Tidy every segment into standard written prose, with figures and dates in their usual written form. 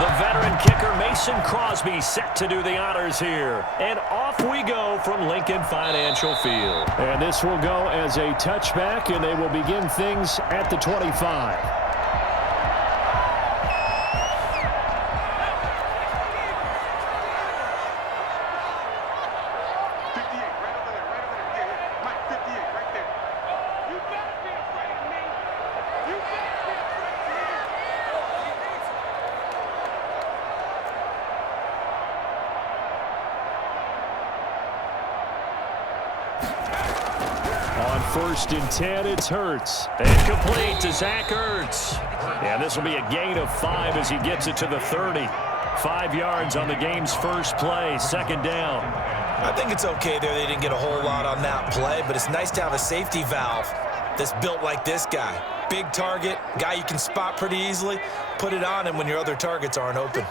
The veteran kicker Mason Crosby set to do the honors here. And off we go from Lincoln Financial Field. And this will go as a touchback, and they will begin things at the 25. First and 10, it's Hurts. Incomplete to Zach Ertz. And this will be a gain of 5 as he gets it to the 30. 5 yards on the game's first play, second down. I think it's okay there. They didn't get a whole lot on that play, but it's nice to have a safety valve that's built like this guy. Big target, guy you can spot pretty easily. Put it on him when your other targets aren't open.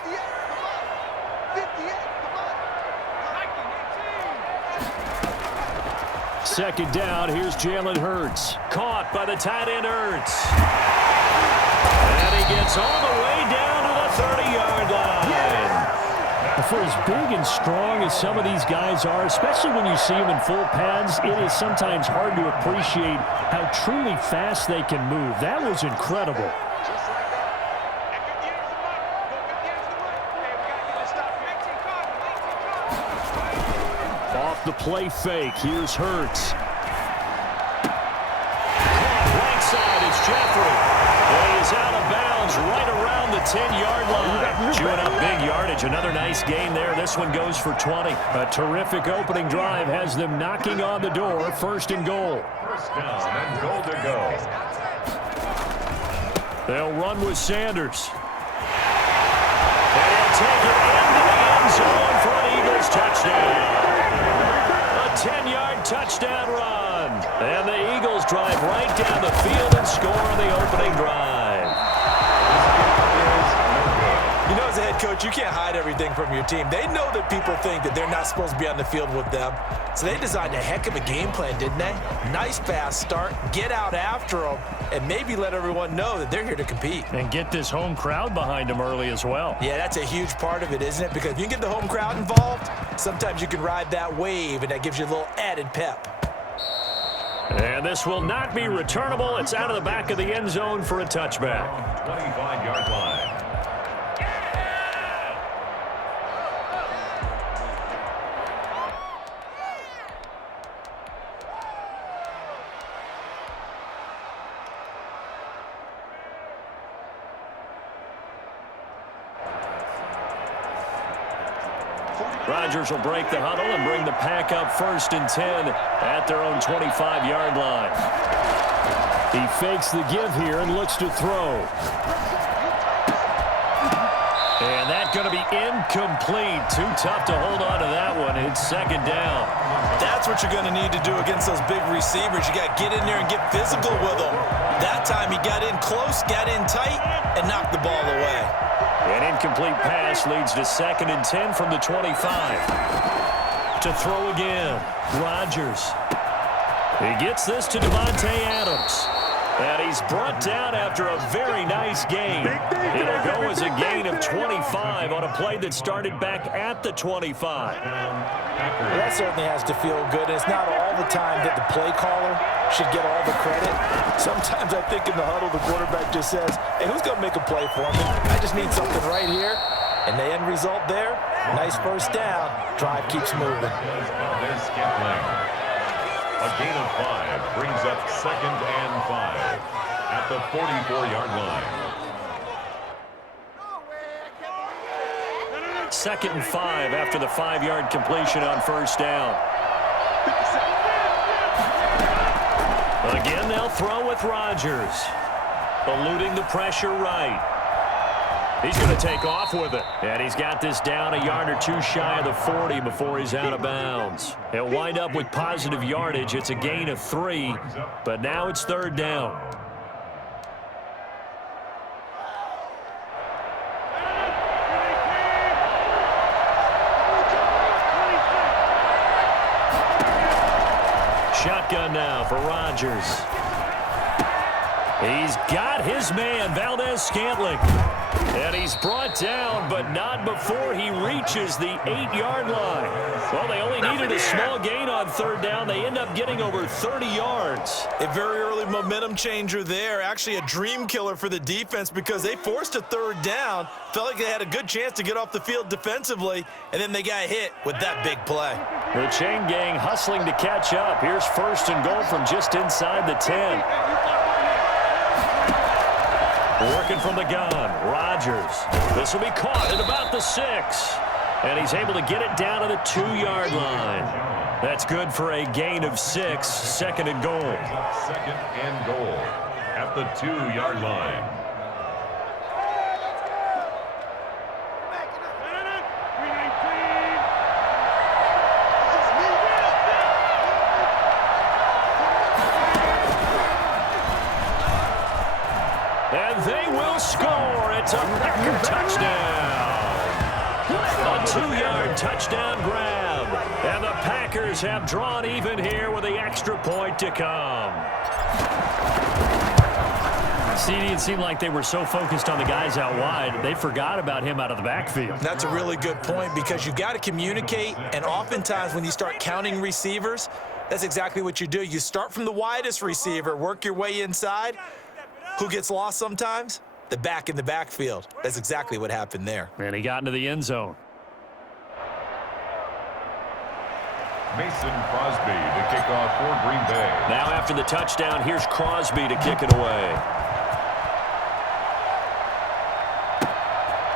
Second down, here's Jalen Hurts. Caught by the tight end Ertz. And he gets all the way down to the 30-yard line. For as big and strong as some of these guys are, especially when you see them in full pads, it is sometimes hard to appreciate how truly fast they can move. That was incredible. Off the play fake, here's Hurts. Right side is Jeffrey. He's out of bounds right around the 10-yard line. Chewing up big yardage. Another nice gain there. This one goes for 20. A terrific opening drive has them knocking on the door. First and goal. First down and goal to go. They'll run with Sanders. And he'll take it into the end zone for an Eagles touchdown. A 10-yard touchdown run. And the Eagles drive right down the field and score on the opening drive. You know, as a head coach, you can't hide everything from your team. They know that people think that they're not supposed to be on the field with them. So they designed a heck of a game plan, didn't they? Nice fast start, get out after them, and maybe let everyone know that they're here to compete. And get this home crowd behind them early as well. Yeah, that's a huge part of it, isn't it? Because if you can get the home crowd involved, sometimes you can ride that wave, and that gives you a little added pep. And this will not be returnable. It's out of the back of the end zone for a touchback. 25-yard line. Rodgers will break the huddle and bring the pack up first and 10 at their own 25-yard line. He fakes the give here and looks to throw. And that's going to be incomplete. Too tough to hold on to that one. It's second down. That's what you're going to need to do against those big receivers. You got to get in there and get physical with them. That time he got in close, got in tight, and knocked the ball away. An incomplete pass leads to second and 10 from the 25. To throw again, Rodgers. He gets this to Devontae Adams. And he's brought down after a very nice gain. It'll go as a gain of 25 on a play that started back at the 25. Well, that certainly has to feel good. It's not all the time that the play caller should get all the credit. Sometimes I think in the huddle, the quarterback just says, hey, who's going to make a play for me? I just need something right here. And the end result there, nice first down. Drive keeps moving. A gain of 5 brings up second and 5 at the 44-yard line. Second and 5 after the 5-yard completion on first down. Again, they'll throw with Rodgers. Eluding the pressure right. He's going to take off with it. And he's got this down a yard or two shy of the 40 before he's out of bounds. He'll wind up with positive yardage. It's a gain of 3, but now it's third down. Shotgun now for Rodgers. He's got his man, Valdez-Scantling. And he's brought down, but not before he reaches the 8-yard line. Well, they only needed a small gain on third down. They end up getting over 30 yards. A very early momentum changer there. Actually a dream killer for the defense because they forced a third down. Felt like they had a good chance to get off the field defensively, and then they got hit with that big play. The chain gang hustling to catch up. Here's 1st and goal from just inside the 10. Working from the gun, Rodgers. This will be caught at about the 6. And he's able to get it down to the 2-yard line. That's good for a gain of 6, 2nd and goal. 2nd and goal at the 2-yard line. And they will score. It's a record touchdown. A 2-yard touchdown grab. And the Packers have drawn even here with the extra point to come. CD, it seemed like they were so focused on the guys out wide, they forgot about him out of the backfield. That's a really good point because you got to communicate, and oftentimes when you start counting receivers, that's exactly what you do. You start from the widest receiver, work your way inside. Who gets lost sometimes? The back in the backfield. That's exactly what happened there. And he got into the end zone. Mason Crosby to kick off for Green Bay. Now after the touchdown, here's Crosby to kick it away.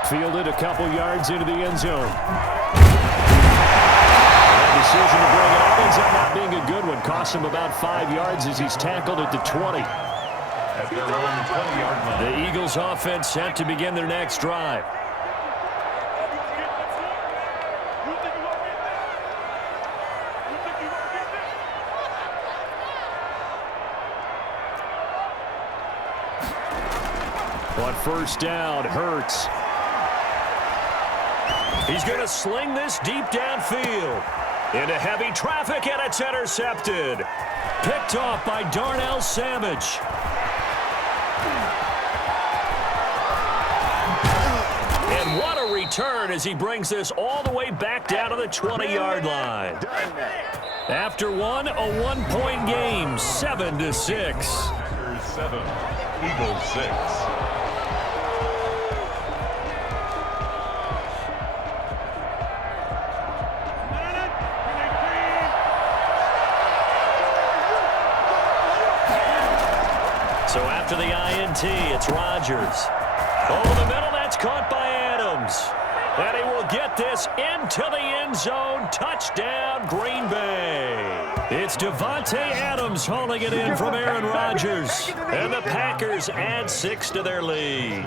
Fielded a couple yards into the end zone. That decision to bring it up ends up not being a good one. Cost him about 5 yards as he's tackled at the 20. At their own 20-yard line. The Eagles offense set to begin their next drive. On 1st down, Hurts. He's going to sling this deep downfield. Into heavy traffic, and it's intercepted. Picked off by Darnell Savage. And what a return as he brings this all the way back down to the 20-yard line. After one, a 1-point game, 7-6. 7, Eagles 6. So after the INT, it's Rodgers. Over the middle, that's caught by Adams. And he will get this into the end zone. Touchdown, Green Bay. It's Davante Adams hauling it in from Aaron Rodgers. And the Packers add 6 to their lead.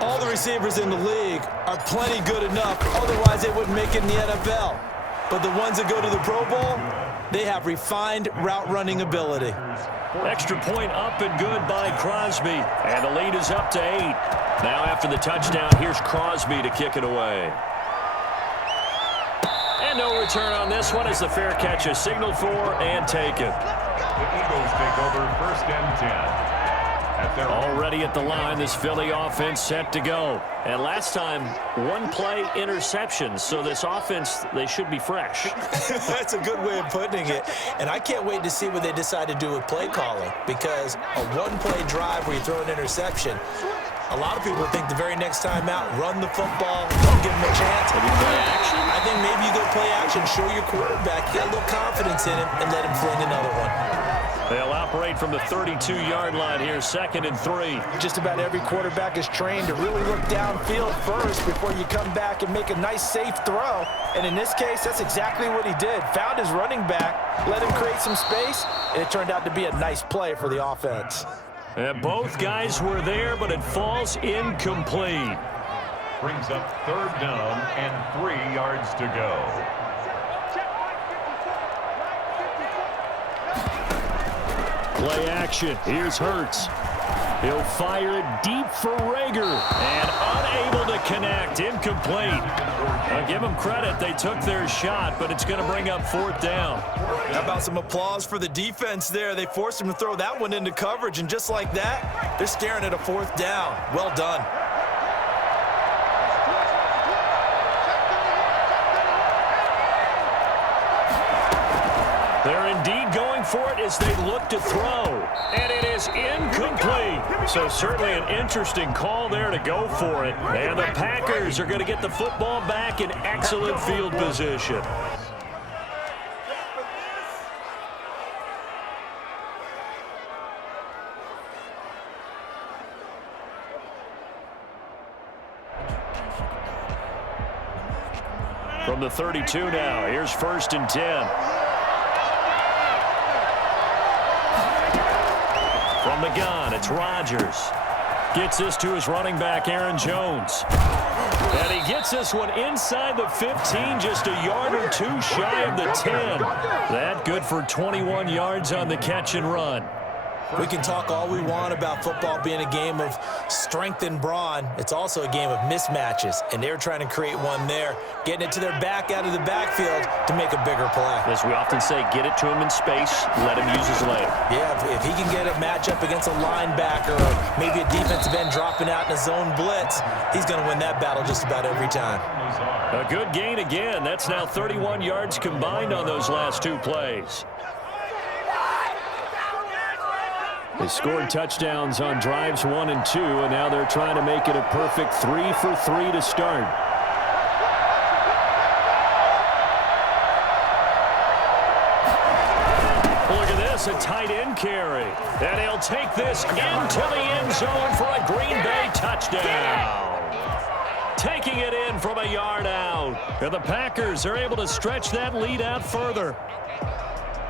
All the receivers in the league are plenty good enough. Otherwise, they wouldn't make it in the NFL. But the ones that go to the Pro Bowl, they have refined route running ability. Extra point up and good by Crosby. And the lead is up to 8. Now after the touchdown, here's Crosby to kick it away. And no return on this one as the fair catch is signaled for and taken. The Eagles take over 1st and 10. Already at the line, this Philly offense set to go. And last time, 1-play interception. So this offense, they should be fresh. That's a good way of putting it. And I can't wait to see what they decide to do with play calling, because a 1-play drive where you throw an interception, a lot of people think the very next time out, run the football, don't give them a chance. Maybe play action. I think maybe you go play action, show your quarterback, you got a little confidence in him, and let him fling another one. They'll operate from the 32-yard line here, 2nd and 3. Just about every quarterback is trained to really look downfield first before you come back and make a nice, safe throw. And in this case, that's exactly what he did. Found his running back, let him create some space, and it turned out to be a nice play for the offense. And both guys were there, but it falls incomplete. Brings up 3rd down and 3 yards to go. Play action. Here's Hurts. He'll fire it deep for Rager. And unable to connect. Incomplete. I'll give them credit. They took their shot, but it's going to bring up 4th down. How about some applause for the defense there? They forced him to throw that one into coverage, and just like that, they're staring at a 4th down. Well done. They're indeed going for it as they look to throw. And it is incomplete. So certainly an interesting call there to go for it. And the Packers are going to get the football back in excellent field position. From the 32 now, here's 1st and 10. From the gun, it's Rodgers. Gets this to his running back, Aaron Jones. And he gets this one inside the 15, just a yard or two shy of the 10. That good for 21 yards on the catch and run. We can talk all we want about football being a game of strength and brawn. It's also a game of mismatches, and they're trying to create one there, getting it to their back out of the backfield to make a bigger play. As we often say, get it to him in space, let him use his leg. Yeah, if he can get a matchup against a linebacker or maybe a defensive end dropping out in a zone blitz, he's going to win that battle just about every time. A good gain again. That's now 31 yards combined on those last two plays. They scored touchdowns on drives 1 and 2, and now they're trying to make it a perfect 3 for 3 to start. Look at this, a tight end carry. And he'll take this into the end zone for a Green Bay touchdown. Taking it in from a yard out. And the Packers are able to stretch that lead out further.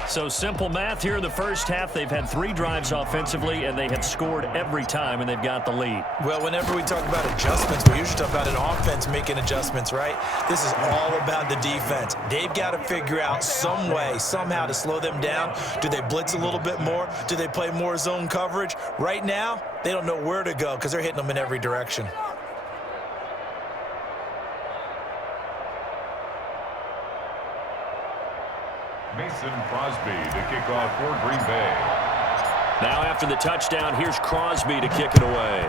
So simple math here in the first half. They've had 3 drives offensively, and they have scored every time, and they've got the lead. Well, whenever we talk about adjustments, we usually talk about an offense making adjustments, right? This is all about the defense. They've got to figure out some way, somehow to slow them down. Do they blitz a little bit more? Do they play more zone coverage? Right now, they don't know where to go because they're hitting them in every direction. Mason Crosby to kick off for Green Bay. Now after the touchdown, here's Crosby to kick it away.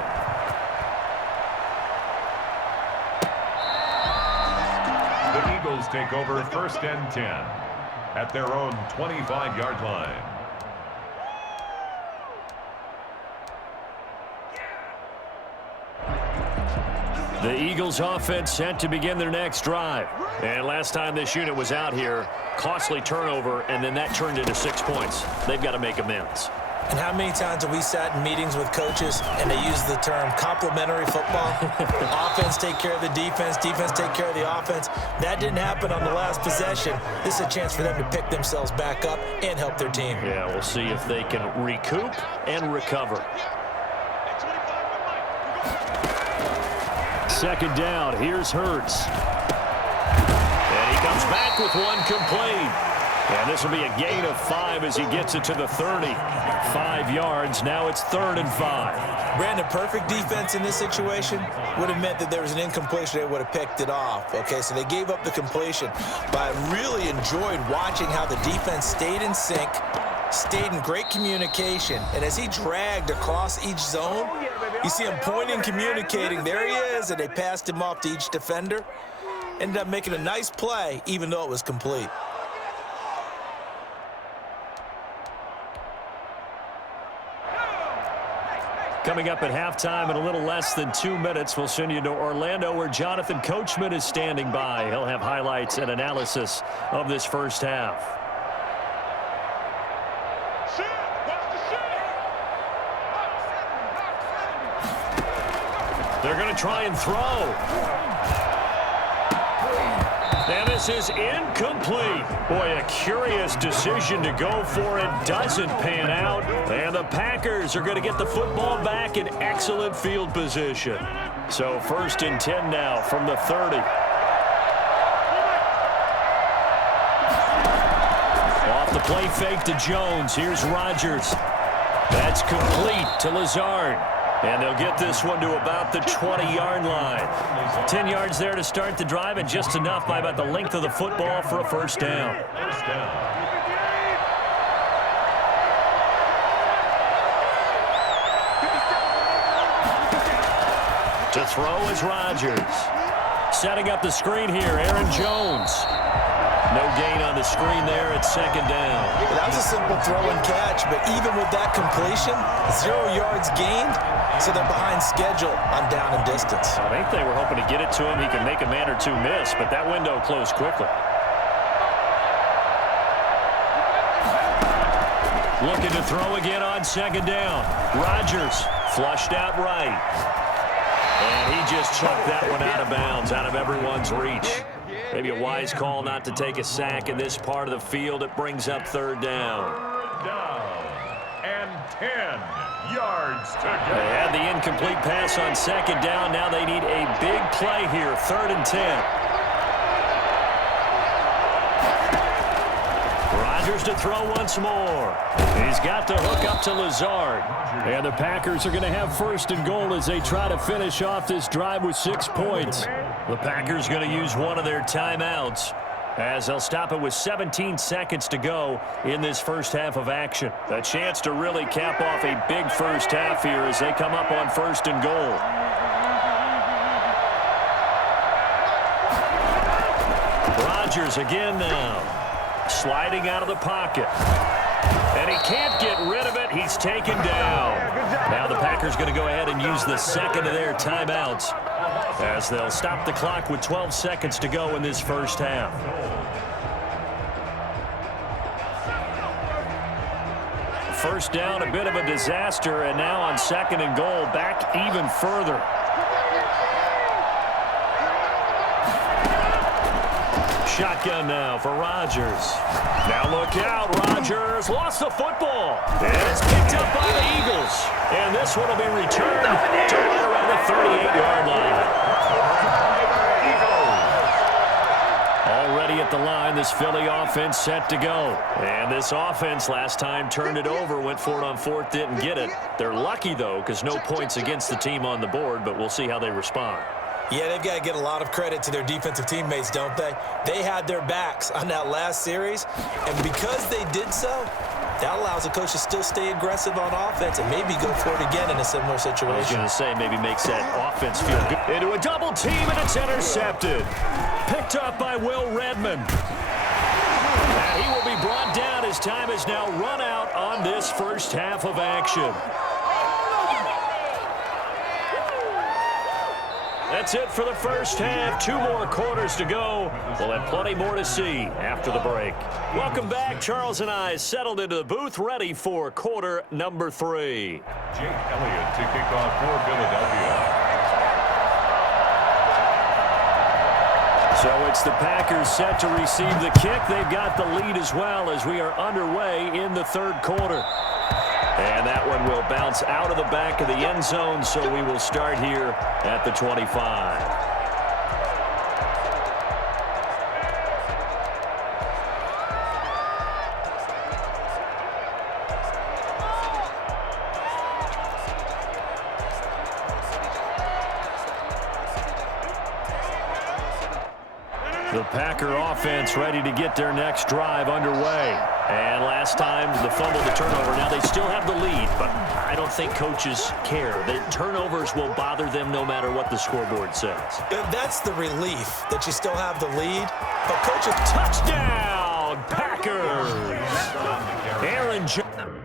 The Eagles take over 1st and 10 at their own 25-yard line. The Eagles offense set to begin their next drive. And last time this unit was out here, costly turnover, and then that turned into 6 points. They've got to make amends. And how many times have we sat in meetings with coaches and they use the term complementary football? Offense take care of the defense, defense take care of the offense. That didn't happen on the last possession. This is a chance for them to pick themselves back up and help their team. Yeah, we'll see if they can recoup and recover. 2nd down, here's Hurts. And he comes back with one complete. And this will be a gain of 5 as he gets it to the 30. 5 yards, now it's 3rd and 5. Brandon, perfect defense in this situation would have meant that there was an incompletion. They would have picked it off. Okay, so they gave up the completion. But I really enjoyed watching how the defense stayed in sync, stayed in great communication. And as he dragged across each zone, you see him pointing, communicating. There he is, and they passed him off to each defender. Ended up making a nice play, even though it was complete. Coming up at halftime in a little less than 2 minutes, we'll send you to Orlando where Jonathan Coachman is standing by. He'll have highlights and analysis of this first half. They're going to try and throw. And this is incomplete. Boy, a curious decision to go for it. Doesn't pan out. And the Packers are going to get the football back in excellent field position. So 1st and 10 now from the 30. Off the play fake to Jones. Here's Rodgers. That's complete to Lazard. And they'll get this one to about the 20-yard line. 10 yards there to start the drive, and just enough by about the length of the football for a first down. To throw is Rodgers. Setting up the screen here, Aaron Jones. No gain on the screen there at second down. That was a simple throw and catch, but even with that completion, 0 yards gained, so they're behind schedule on down and distance. I think they were hoping to get it to him. He can make a man or two miss, but that window closed quickly. Looking to throw again on second down. Rodgers flushed out right. And he just chucked that one out of bounds, out of everyone's reach. Maybe a wise call not to take a sack in this part of the field. It brings up third down. Third down and 10 yards to go. They had the incomplete pass on second down. Now they need a big play here, 3rd and 10. Rodgers to throw once more. He's got to hook up to Lazard. And the Packers are going to have 1st and goal as they try to finish off this drive with 6 points. The Packers going to use one of their timeouts as they'll stop it with 17 seconds to go in this first half of action. A chance to really cap off a big first half here as they come up on 1st and goal. Rodgers again now. Sliding out of the pocket. And he can't get rid of it. He's taken down. Now the Packers going to go ahead and use the second of their timeouts as they'll stop the clock with 12 seconds to go in this first half. First down, a bit of a disaster, and now on 2nd and goal, back even further. Shotgun now for Rodgers. Now look out, Rodgers lost the football. And it's picked up by the Eagles. And this one will be returned to right around the 38-yard line. Already at the line, this Philly offense set to go. And this offense last time turned it over, went for it on 4th, didn't get it. They're lucky, though, because no points against the team on the board, but we'll see how they respond. Yeah, they've got to get a lot of credit to their defensive teammates, don't they? They had their backs on that last series, and because they did so, that allows the coach to still stay aggressive on offense and maybe go for it again in a similar situation. I was going to say maybe makes that offense feel good. Into a double team, and it's intercepted. Picked up by Will Redmond. And he will be brought down. His time is now run out on this first half of action. That's it for the first half. 2 more quarters to go. We'll have plenty more to see after the break. Welcome back. Charles and I settled into the booth, ready for quarter number 3. Jake Elliott to kick off for Philadelphia. So it's the Packers set to receive the kick. They've got the lead as well as we are underway in the 3rd quarter. And that one will bounce out of the back of the end zone, so we will start here at the 25. The Packer offense ready to get their next drive underway. And last time, the fumble, the turnover. Now they still have the lead, but I don't think coaches care. The turnovers will bother them no matter what the scoreboard says. That's the relief that you still have the lead. But coaches, Touchdown, Packers! Aaron Jones.